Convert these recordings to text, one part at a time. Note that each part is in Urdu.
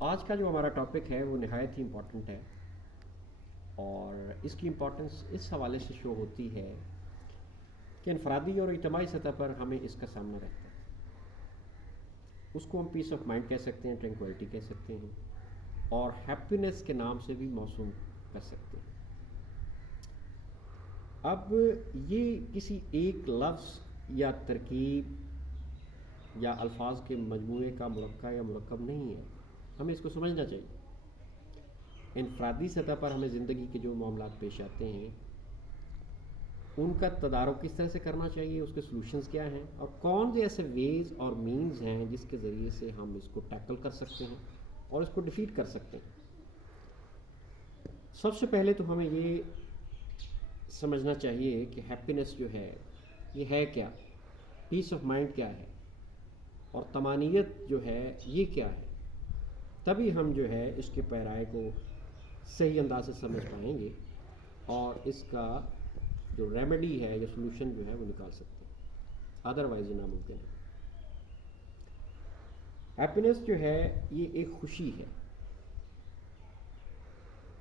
آج کا جو ہمارا ٹاپک ہے وہ نہایت ہی امپورٹنٹ ہے، اور اس کی امپورٹنس اس حوالے سے شو ہوتی ہے کہ انفرادی اور اجتماعی سطح پر ہمیں اس کا سامنا رہتا ہے۔ اس کو ہم پیس آف مائنڈ کہہ سکتے ہیں، ٹرینکولیٹی کہہ سکتے ہیں، اور ہیپینس کے نام سے بھی موسوم کر سکتے ہیں۔ اب یہ کسی ایک لفظ یا ترکیب یا الفاظ کے مجموعے کا مرکب یا مرکب نہیں ہے، ہمیں اس کو سمجھنا چاہیے۔ انفرادی سطح پر ہمیں زندگی کے جو معاملات پیش آتے ہیں ان کا تدارک کس طرح سے کرنا چاہیے، اس کے سلوشنز کیا ہیں، اور کون سے ایسے ویز اور مینز ہیں جس کے ذریعے سے ہم اس کو ٹیکل کر سکتے ہیں اور اس کو ڈیفیٹ کر سکتے ہیں۔ سب سے پہلے تو ہمیں یہ سمجھنا چاہیے کہ ہیپینس جو ہے یہ ہے کیا، پیس آف مائنڈ کیا ہے، اور طمانینت جو ہے یہ کیا ہے۔ تبھی ہم جو ہے اس کے پیرائے کو صحیح انداز سے سمجھ پائیں گے اور اس کا جو ریمیڈی ہے یا سلوشن جو ہے وہ نکال سکتے ہیں، ادروائز یہ ناممکن ہے۔ ہیپینس جو ہے یہ ایک خوشی ہے۔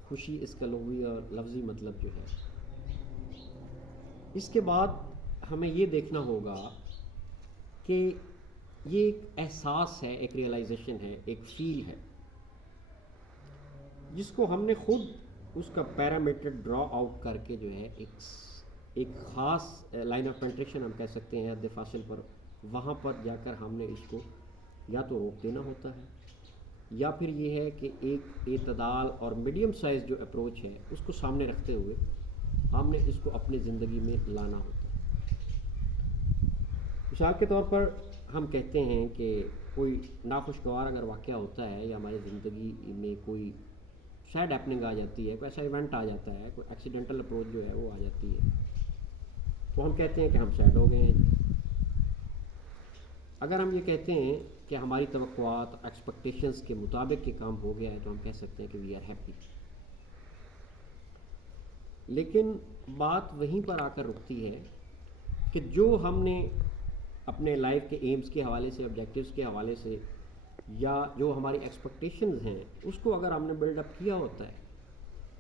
خوشی اس کا لغوی اور لفظی مطلب جو ہے۔ اس کے بعد ہمیں یہ دیکھنا ہوگا کہ یہ ایک احساس ہے، ایک ریئلائزیشن ہے، ایک فیل ہے، جس کو ہم نے خود اس کا پیرامیٹر ڈرا آؤٹ کر کے جو ہے ایک خاص لائن آف پینٹریشن ہم کہہ سکتے ہیں، حد فاصل پر، وہاں پر جا کر ہم نے اس کو یا تو روک دینا ہوتا ہے، یا پھر یہ ہے کہ ایک اعتدال اور میڈیم سائز جو اپروچ ہے اس کو سامنے رکھتے ہوئے ہم نے اس کو اپنی زندگی میں لانا ہوتا ہے۔ مثال کے طور پر ہم کہتے ہیں کہ کوئی ناخوشگوار اگر واقعہ ہوتا ہے یا ہماری زندگی میں کوئی سیڈ ہیپننگ آ جاتی ہے، کوئی ایسا ایونٹ آ جاتا ہے، کوئی ایکسیڈنٹل اپروچ جو ہے وہ آ جاتی ہے، تو ہم کہتے ہیں کہ ہم سیڈ ہو گئے ہیں۔ اگر ہم یہ کہتے ہیں کہ ہماری توقعات ایکسپیکٹیشنز کے مطابق یہ کام ہو گیا ہے تو ہم کہہ سکتے ہیں کہ وی آر ہیپی۔ لیکن بات وہیں پر آ کر رکتی ہے کہ جو ہم نے اپنے لائف کے ایمز کے حوالے سے، آبجیکٹیوز کے حوالے سے، یا جو ہماری ایکسپیکٹیشنز ہیں اس کو اگر ہم نے بلڈ اپ کیا ہوتا ہے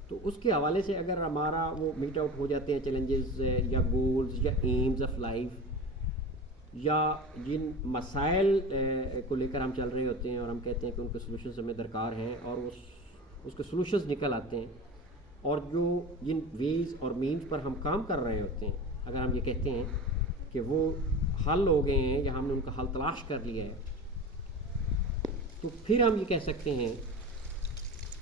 تو اس کے حوالے سے اگر ہمارا وہ میٹ آؤٹ ہو جاتے ہیں چیلنجز یا گولز یا ایمز آف لائف، یا جن مسائل کو لے کر ہم چل رہے ہوتے ہیں اور ہم کہتے ہیں کہ ان کے سلوشنز ہمیں درکار ہیں، اور اس کے سلوشنز نکل آتے ہیں، اور جو جن ویز اور مینز پر ہم کام کر رہے ہوتے ہیں اگر ہم یہ کہتے ہیں کہ وہ حل ہو گئے ہیں یا ہم نے ان کا حل تلاش کر لیا ہے، تو پھر ہم یہ کہہ سکتے ہیں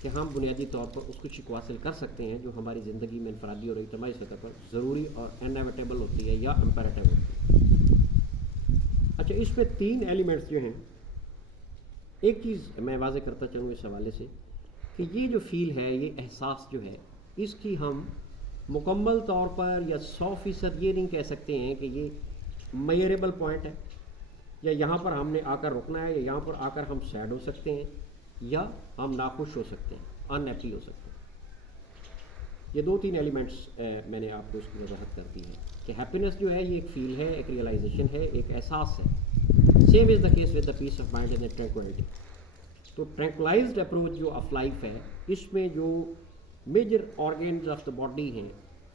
کہ ہم بنیادی طور پر اس کچھ کو حاصل کر سکتے ہیں جو ہماری زندگی میں انفرادی اور اجتماعی سطح پر ضروری اور انیویٹیبل ہوتی ہے یا امپیریٹیو ہوتی ہے۔ اچھا، اس میں 3 ایلیمنٹس جو ہیں، ایک چیز میں واضح کرتا چلوں اس حوالے سے کہ یہ جو فیل ہے، یہ احساس جو ہے، اس کی ہم مکمل طور پر یا 100% یہ نہیں کہہ سکتے ہیں کہ یہ میئریبل پوائنٹ ہے، یا یہاں پر ہم نے آ کر رکنا ہے، یا یہاں پر آ کر ہم سیڈ ہو سکتے ہیں، یا ہم ناخوش ہو سکتے ہیں، ان ہیپی ہو سکتے ہیں۔ یہ 2-3 ایلیمنٹس میں نے آپ کو اس کی وضاحت کر دی ہے کہ ہیپینس جو ہے یہ ایک فیل ہے، ایک ریئلائزیشن ہے، ایک احساس ہے۔ Same is the case with the peace of mind and tranquility. تو ٹرینکولائزڈ اپروچ جو آف لائف ہے، اس میں جو major organs of the body ہیں،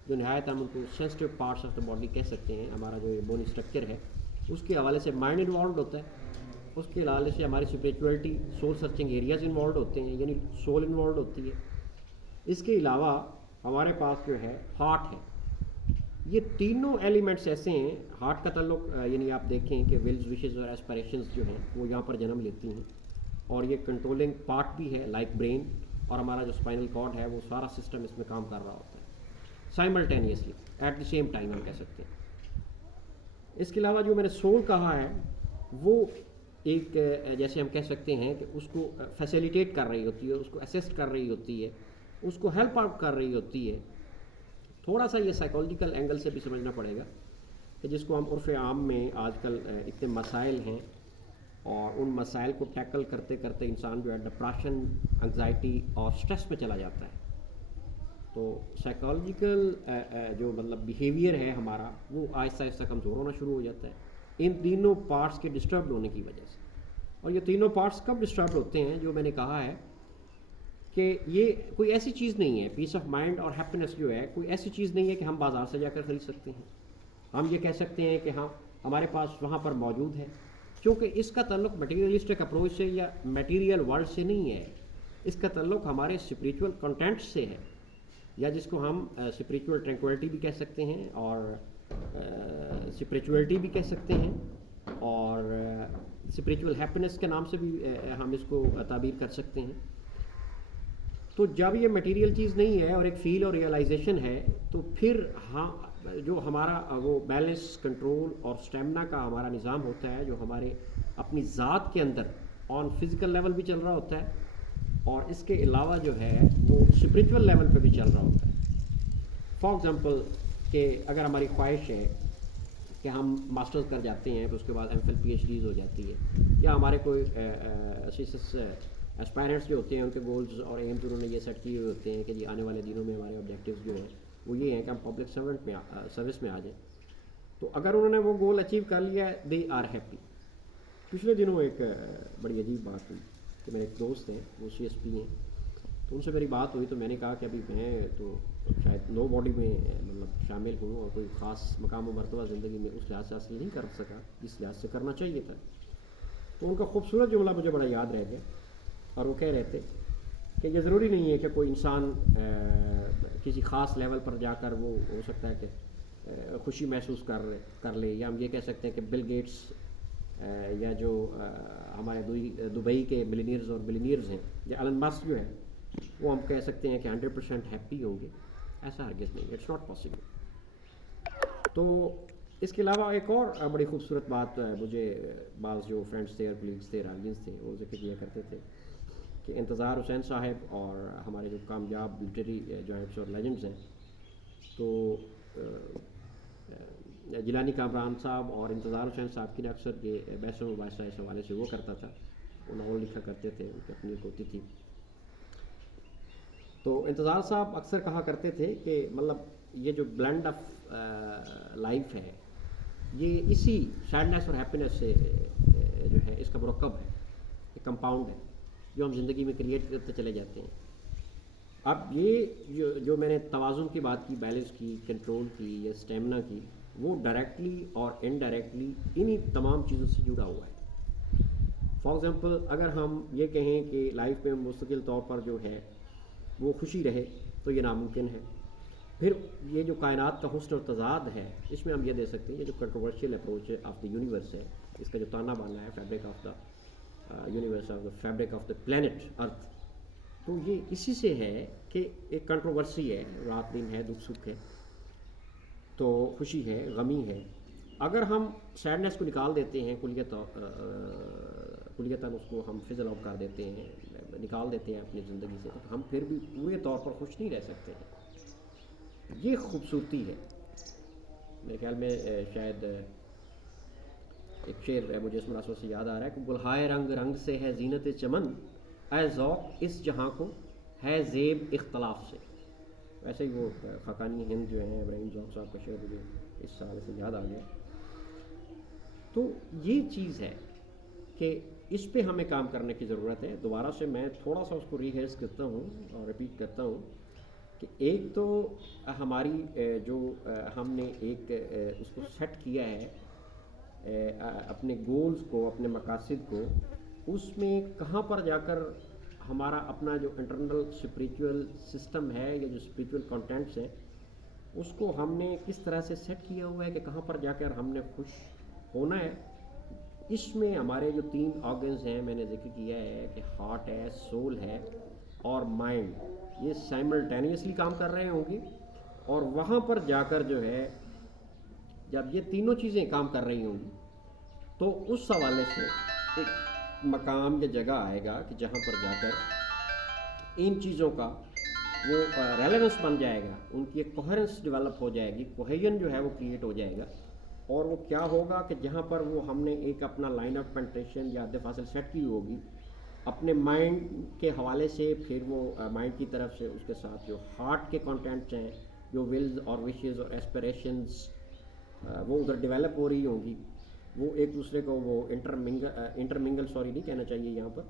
جو نہایت ہم ان کو sensitive parts of the body کہہ سکتے ہیں، ہمارا جو یہ بونی اسٹرکچر ہے، اس کے حوالے سے مائنڈ انوالوڈ ہوتا ہے، اس کے حوالے سے ہماری spirituality, civil searching areas involved ہوتے ہیں، یعنی سول انوالوڈ ہوتی ہے۔ اس کے علاوہ ہمارے پاس جو ہے ہارٹ ہے۔ یہ تینوں ایلیمنٹس ایسے ہیں، ہارٹ کا تعلق یعنی آپ دیکھیں کہ ولز، وشز اور ایسپریشنز جو ہیں وہ یہاں پر جنم لیتی ہیں، اور یہ کنٹرولنگ پارٹ بھی ہے لائک برین، اور ہمارا جو اسپائنل کارڈ ہے وہ سارا سسٹم اس میں کام کر رہا ہوتا ہے simultaneously, at the same time ہم کہہ سکتے ہیں۔ اس کے علاوہ جو میں نے سول کہا ہے وہ ایک جیسے ہم کہہ سکتے ہیں کہ اس کو فیسیلیٹیٹ کر رہی ہوتی ہے، اس کو اسسٹ کر رہی ہوتی ہے، اس کو ہیلپ آؤٹ کر رہی ہوتی ہے۔ تھوڑا سا یہ سائیکولوجیکل اینگل سے بھی سمجھنا پڑے گا کہ جس کو ہم عرف عام میں آج کل اتنے مسائل ہیں، اور ان مسائل کو ٹیکل کرتے کرتے انسان جو ہے ڈپریشن، انگزائٹی اور سٹریس میں چلا جاتا ہے۔ تو سائیکولوجیکل جو مطلب بیہیویئر ہے ہمارا، وہ آہستہ آہستہ کمزور ہونا شروع ہو جاتا ہے ان تینوں پارٹس کے ڈسٹربڈ ہونے کی وجہ سے۔ اور یہ تینوں پارٹس کب ڈسٹرب ہوتے ہیں؟ جو میں نے کہا ہے کہ یہ کوئی ایسی چیز نہیں ہے، پیس آف مائنڈ اور ہیپینس جو ہے کوئی ایسی چیز نہیں ہے کہ ہم بازار سے جا کر خرید سکتے ہیں. ہم یہ کہہ سکتے ہیں کہ ہاں ہمارے پاس وہاں پر موجود ہے، کیونکہ اس کا تعلق مٹیریلسٹک اپروچ سے یا میٹیریل ورلڈ سے نہیں ہے، اس کا تعلق ہمارے اسپریچول کنٹینٹ سے ہے، یا جس کو ہم اسپریچول ٹرینکولیٹی بھی کہہ سکتے ہیں اور اسپریچولیٹی بھی کہہ سکتے ہیں، اور اسپریچول ہیپینس کے نام سے بھی ہم اس کو تعبیر کر سکتے ہیں. تو جب یہ مٹیریل چیز نہیں ہے اور ایک فیل اور ریئلائزیشن ہے، تو پھر ہاں جو ہمارا وہ بیلنس، کنٹرول اور اسٹیمنا کا ہمارا نظام ہوتا ہے، جو ہمارے اپنی ذات کے اندر آن فزیکل لیول بھی چل رہا ہوتا ہے، اور اس کے علاوہ جو ہے وہ اسپریچول لیول پہ بھی چل رہا ہوتا ہے. فار ایگزامپل کہ اگر ہماری خواہش ہے کہ ہم ماسٹرز کر جاتے ہیں، پھر اس کے بعد M Phil PhDs ہو جاتی ہے، یا ہمارے کوئی اسپائرنٹس جو ہوتے ہیں ان کے گولز اور ایمز انہوں نے یہ سیٹ کیے ہوئے ہوتے ہیں کہ جی آنے والے دنوں میں ہمارے آبجیکٹیوز جو ہیں وہ یہ ہیں کہ ہم پبلک سروس میں آ جائیں. تو اگر انہوں نے وہ گول اچیو کر لیا ہے، دے آر ہیپی. پچھلے دنوں ایک بڑی عجیب بات ہوئی کہ میرے ایک دوست ہیں، وہ سی ایس پی ہیں، تو ان سے میری بات ہوئی تو میں نے کہا کہ ابھی میں تو شاید نو باڈی میں مطلب شامل ہوں اور کوئی خاص مقام و مرتبہ زندگی میں اس لحاظ سے حاصل نہیں کر سکا جس لحاظ سے کرنا چاہیے تھا. تو ان کا خوبصورت جملہ مجھے بڑا یاد رہ گیا، اور وہ کہہ رہے تھے کہ یہ ضروری نہیں ہے کہ کوئی انسان کسی خاص لیول پر جا کر وہ ہو سکتا ہے کہ خوشی محسوس کر لے، یا ہم یہ کہہ سکتے ہیں کہ بل گیٹس یا جو ہمارے دبئی کے ملینئرز اور بلینئرز ہیں، یا ایلن مسک جو ہے، وہ ہم کہہ سکتے ہیں کہ 100% ہیپی ہوں گے. ایسا ہرگز نہیں، اٹس ناٹ پاسبل. تو اس کے علاوہ ایک اور بڑی خوبصورت بات مجھے بعض جو فرینڈس تھے اور کلیگس تھے، رائلینس تھے، وہ ذکر کیا کرتے تھے کہ انتظار حسین صاحب اور ہمارے جو کامیاب لٹریری جوائنٹس اور لیجنڈز ہیں، تو جیلانی کامران صاحب اور انتظار حسین صاحب کی نے اکثر یہ بحث و مباحثہ اس حوالے سے وہ کرتا تھا، وہ ناول لکھا کرتے تھے، ان کی اپنی ایک ہوتی تھی. تو انتظار صاحب اکثر کہا کرتے تھے کہ مطلب یہ جو بلینڈ آف لائف ہے، یہ اسی سیڈنیس اور ہیپینس سے جو ہے اس کا مرکب ہے، ایک کمپاؤنڈ ہے جو ہم زندگی میں کریٹ کرتے چلے جاتے ہیں. اب یہ جو میں نے توازن کی بات کی، بیلنس کی، کنٹرول کی یا اسٹیمنا کی، وہ ڈائریکٹلی اور انڈائریکٹلی انہی تمام چیزوں سے جڑا ہوا ہے. فار ایگزامپل اگر ہم یہ کہیں کہ لائف میں مستقل طور پر جو ہے وہ خوشی رہے، تو یہ ناممکن ہے. پھر یہ جو کائنات کا حسن اور تضاد ہے، اس میں ہم یہ دے سکتے ہیں، یہ جو controversial approach of the universe ہے، اس کا جو تانا بانا ہے، fabric of the universe, of the fabric of the planet earth, تو یہ اسی سے ہے کہ ایک کنٹروورسی ہے، رات دن ہے، دکھ سکھ ہے، تو خوشی ہے، غمی ہے. اگر ہم سیڈنس کو نکال دیتے ہیں کلیتاً اس کو ہم فزل آؤٹ کر دیتے ہیں، نکال دیتے ہیں اپنی زندگی سے، تو ہم پھر بھی پورے طور پر خوش نہیں رہ سکتے ہیں. یہ خوبصورتی ہے. میرے خیال میں شاید ایک شعر مجھے اس مناسبت سے یاد آ رہا ہے کہ گلہائے رنگ رنگ سے ہے زینت چمن، اے ذوق اس جہاں کو ہے زیب اختلاف سے. ویسے ہی وہ خاقانی ہند جو ہیں ابراہیم ذوق صاحب کا شعر مجھے اس حوالے سے یاد آ گیا. تو یہ چیز ہے کہ اس پہ ہمیں کام کرنے کی ضرورت ہے. دوبارہ سے میں تھوڑا سا اس کو ریہرس کرتا ہوں اور ریپیٹ کرتا ہوں کہ ایک تو ہماری جو ہم نے ایک اس کو سیٹ کیا ہے اپنے گولز کو، اپنے مقاصد کو، اس میں کہاں پر جا کر ہمارا اپنا جو انٹرنل اسپریچول سسٹم ہے یا جو اسپریچول کنٹینٹس ہیں، اس کو ہم نے کس طرح سے سیٹ کیا ہوا ہے کہ کہاں پر جا کر ہم نے خوش ہونا ہے. اس میں ہمارے جو 3 آرگنز ہیں، میں نے ذکر کیا ہے کہ ہارٹ ہے، سول ہے اور مائنڈ، یہ سائملٹینیسلی کام کر رہے ہوں گے. اور وہاں پر جا کر جو ہے جب یہ تینوں چیزیں کام کر رہی ہوں گی، تو اس حوالے سے ایک مقام یا جگہ آئے گا کہ جہاں پر جا کر ان چیزوں کا وہ ریلیونس بن جائے گا، ان کی ایک کوہرنس ڈیولپ ہو جائے گی، کوہیژن جو ہے وہ کریٹ ہو جائے گا. اور وہ کیا ہوگا کہ جہاں پر وہ ہم نے ایک اپنا لائن آف پینٹریشن یا حد فاصل سیٹ کی ہوگی اپنے مائنڈ کے حوالے سے، پھر وہ مائنڈ کی طرف سے اس کے ساتھ جو ہارٹ کے کانٹینٹس ہیں، جو ولز اور وشز اور ایسپریشنز وہ ادھر ڈیولپ ہو رہی ہوں گی، وہ ایک دوسرے کو وہ انٹرمنگل سوری نہیں کہنا چاہیے یہاں پر،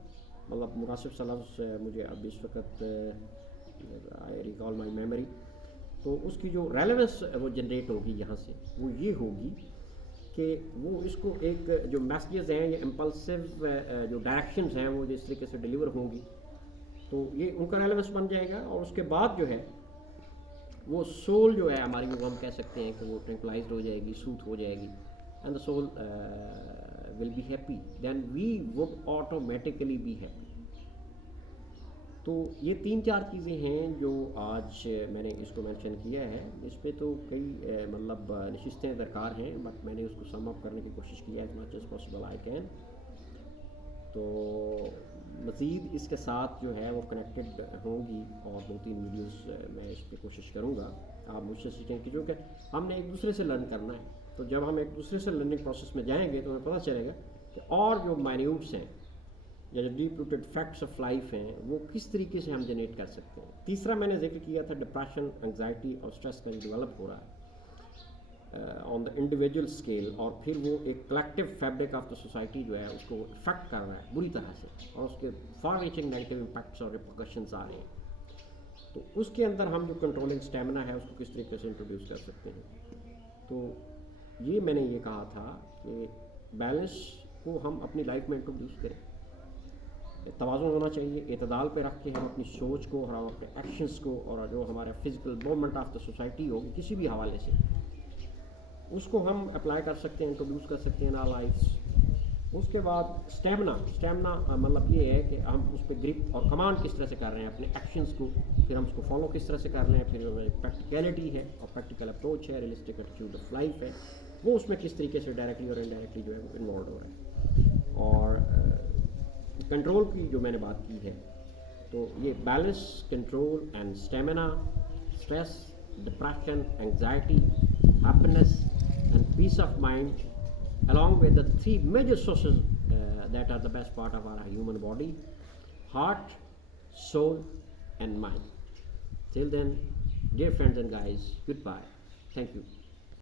مطلب مناسب سا لفظ مجھے اب اس وقت آئی ریکال مائی میموری، تو اس کی جو ریلیونس وہ جنریٹ ہوگی یہاں سے وہ یہ ہوگی کہ وہ اس کو ایک جو میسیجز ہیں یا امپلسو جو ڈائریکشنز ہیں وہ جس طریقے سے ڈیلیور ہوں گی تو یہ ان کا ریلیونس بن جائے گا، اور اس کے بعد جو ہے وہ سول جو ہے ہماری، وہ ہم کہہ سکتے ہیں کہ وہ ٹرنکلائزڈ ہو جائے گی، سوتھ ہو جائے گی، and the soul will be happy, then we would automatically be happy. تو یہ 3-4 چیزیں ہیں جو آج میں نے اس کو مینشن کیا ہے، اس پہ تو کئی مطلب نشستیں درکار ہیں، بٹ میں نے اس کو سم اپ کرنے کی کوشش کی ہے as much as possible I can. تو مزید اس کے ساتھ جو ہے وہ کنیکٹڈ ہوں گی، اور 2-3 ویڈیوز میں اس پہ کوشش کروں گا آپ مجھ سے سیکھیں، کہ جو کہ ہم نے ایک دوسرے سے لرن کرنا ہے، تو جب ہم ایک دوسرے سے لرننگ پروسیس میں جائیں گے تو ہمیں پتہ چلے گا کہ اور جو مائنیوٹس ہیں یا جو deep rooted facts of life ہیں وہ کس طریقے سے ہم جنریٹ کر سکتے ہیں۔ تیسرا میں نے ذکر کیا تھا ڈپریشن، انگزائٹی اور اسٹریس کا جو ڈیولپ ہو رہا ہے آن دا انڈیویجول اسکیل، اور پھر وہ ایک collective fabric of the society جو ہے اس کو افیکٹ کر رہا ہے بری طرح سے، اور اس کے فار ریچنگ نیگیٹو امپیکٹس اور ریپرکشنز آ رہے ہیں، تو اس کے اندر ہم جو کنٹرولنگ اسٹیمنا ہے اس کو کس طریقے سے انٹروڈیوس کر سکتے ہیں۔ تو یہ میں نے یہ کہا تھا کہ بیلنس کو ہم اپنی لائف میں انٹروڈیوس کریں، توازن ہونا چاہیے، اعتدال پہ رکھ کے ہم اپنی سوچ کو اور ہم اپنے ایکشنز کو اور جو ہمارا physical movement of the society ہوگی کسی بھی حوالے سے اس کو ہم اپلائی کر سکتے ہیں، انٹروڈیوس کر سکتے ہیں ان لائفس۔ اس کے بعد اسٹیمنا مطلب یہ ہے کہ ہم اس پہ گرپ اور کمانڈ کس طرح سے کر رہے ہیں اپنے ایکشنز کو، پھر ہم اس کو فالو کس طرح سے کر رہے ہیں، پھر پریکٹیکلٹی ہے اور پریکٹیکل اپروچ ہے، ریئلسٹک ایٹیٹیوڈ آف لائف ہے، وہ اس میں کس طریقے سے ڈائریکٹلی اور انڈائریکٹلی جو ہے وہ انوالوڈ ہو رہا ہے۔ اور کنٹرول کی جو میں نے بات کی ہے تو یہ balance, control and stamina, stress, depression, anxiety, happiness and peace of mind along with the 3 major sources that are the best part of our human body: heart, soul and mind. Till then, dear friends and guys, goodbye. Thank you.